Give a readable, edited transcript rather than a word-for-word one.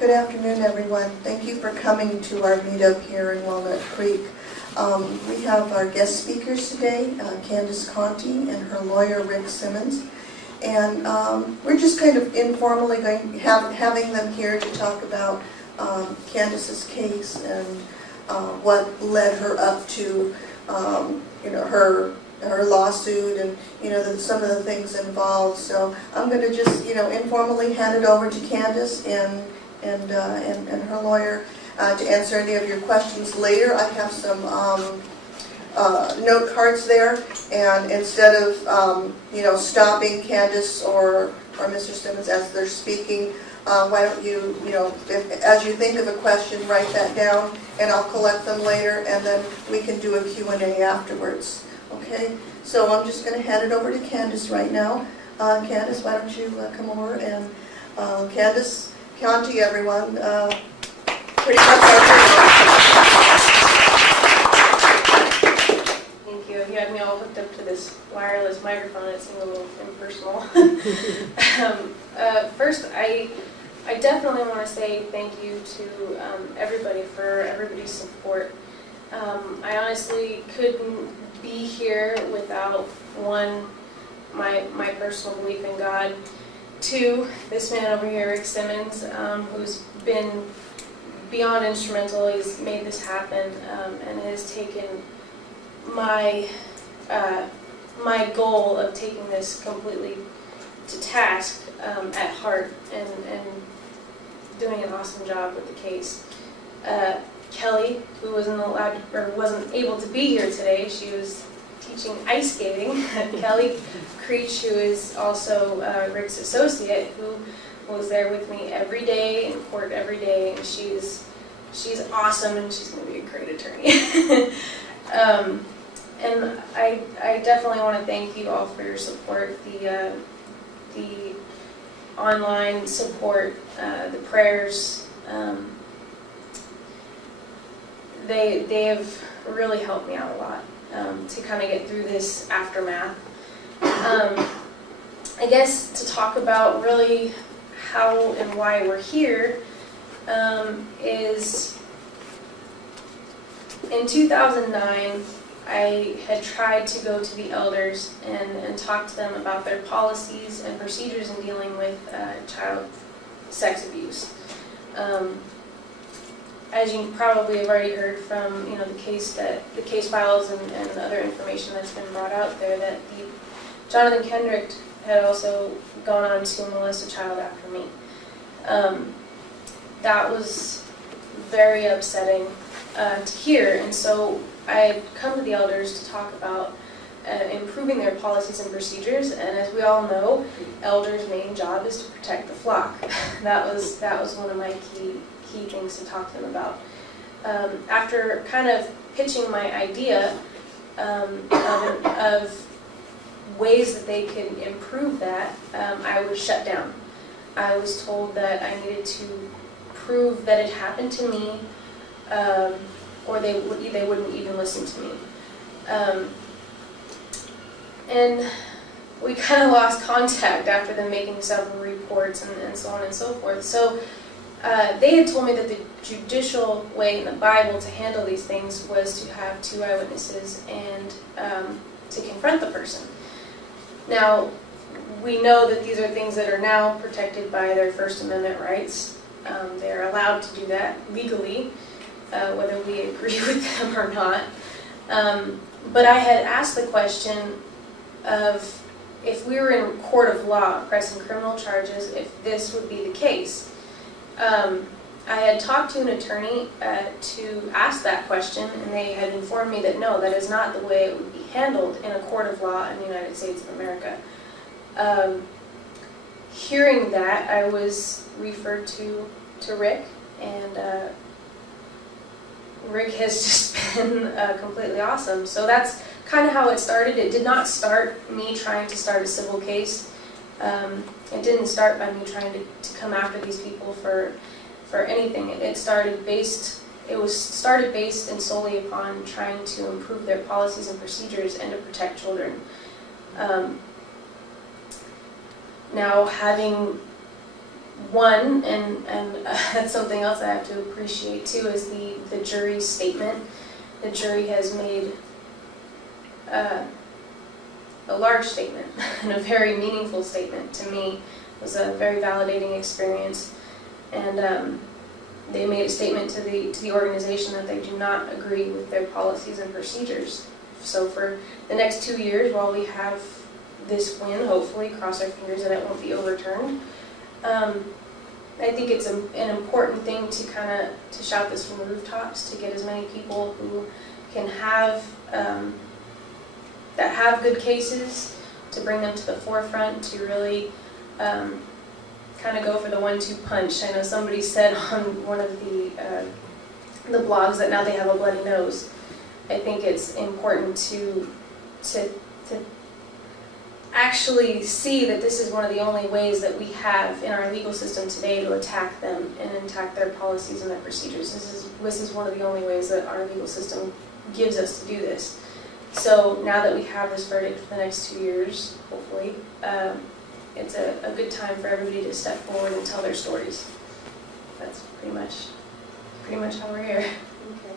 Good afternoon, everyone. Thank you for coming to our meetup here in Walnut Creek. We have our guest speakers today, Candice Conti and her lawyer, Ray Simmons. And we're just kind of informally having them here to talk about Candice's case and what led her up to her lawsuit and some of the things involved. So I'm going to just informally hand it over to Candice and her lawyer to answer any of your questions later. I have some note cards there, and instead of stopping Candice or Mr. Simmons as they're speaking, why don't you as you think of a question, write that down, and I'll collect them later, and then we can do a Q&A afterwards. Okay, so I'm just going to hand it over to Candice right now. Candice, why don't you come over, and Candice Conti, everyone, pretty much Thank you. You had me all hooked up to this wireless microphone. It seemed a little impersonal. First, I definitely want to say thank you to everybody for everybody's support. I honestly couldn't be here without, one, my personal belief in God, two, this man over here, Ray Simmons, who's been beyond instrumental. He's made this happen and has taken my goal of taking this completely to task at heart and doing an awesome job with the case. Kelly, who wasn't able to be here today, she was teaching ice skating. Kelly Creech, who is also Rick's associate, who was there with me every day in court every day, and she's awesome, and she's going to be a great attorney. And I definitely want to thank you all for your support, the online support, the prayers. They have really helped me out a lot to kind of get through this aftermath. I guess to talk about really how and why we're here is in 2009, I had tried to go to the elders and talk to them about their policies and procedures in dealing with child sex abuse. As you probably have already heard from the case files and other information that's been brought out there, that Jonathan Kendrick had also gone on to molest a child after me. That was very upsetting to hear, and so I had come to the elders to talk about improving their policies and procedures. And as we all know, elders' main job is to protect the flock. That was one of my key things to talk to them about. After kind of pitching my idea of ways that they could improve that, I was shut down. I was told that I needed to prove that it happened to me, or they wouldn't even listen to me. And we kind of lost contact after them making several reports and so on and so forth. So they had told me that the judicial way in the Bible to handle these things was to have 2 eyewitnesses and to confront the person. Now, we know that these are things that are now protected by their First Amendment rights. They're allowed to do that legally, whether we agree with them or not. But I had asked the question of if we were in court of law pressing criminal charges, if this would be the case. I had talked to an attorney to ask that question, and they had informed me that no, that is not the way it would be handled in a court of law in the United States of America. Hearing that, I was referred to Rick, and Rick has just been completely awesome. So that's kind of how it started. It did not start me trying to start a civil case. It didn't start by me trying to come after these people for anything. It started based and solely upon trying to improve their policies and procedures and to protect children. Now, having won and that's something else I have to appreciate too, is the jury's statement. The jury has made a large statement and a very meaningful statement to me. It was a very validating experience, and they made a statement to the organization that they do not agree with their policies and procedures. So for the next 2 years, while we have this win, hopefully, cross our fingers that it won't be overturned, I think it's an important thing to to shout this from the rooftops, to get as many people who can have that have good cases, to bring them to the forefront, to really go for the 1-2 punch. I know somebody said on one of the blogs that now they have a bloody nose. I think it's important to actually see that this is one of the only ways that we have in our legal system today to attack them and attack their policies and their procedures. This is one of the only ways that our legal system gives us to do this. So now that we have this verdict for the next 2 years, hopefully, it's a good time for everybody to step forward and tell their stories. That's pretty much how we're here. Okay.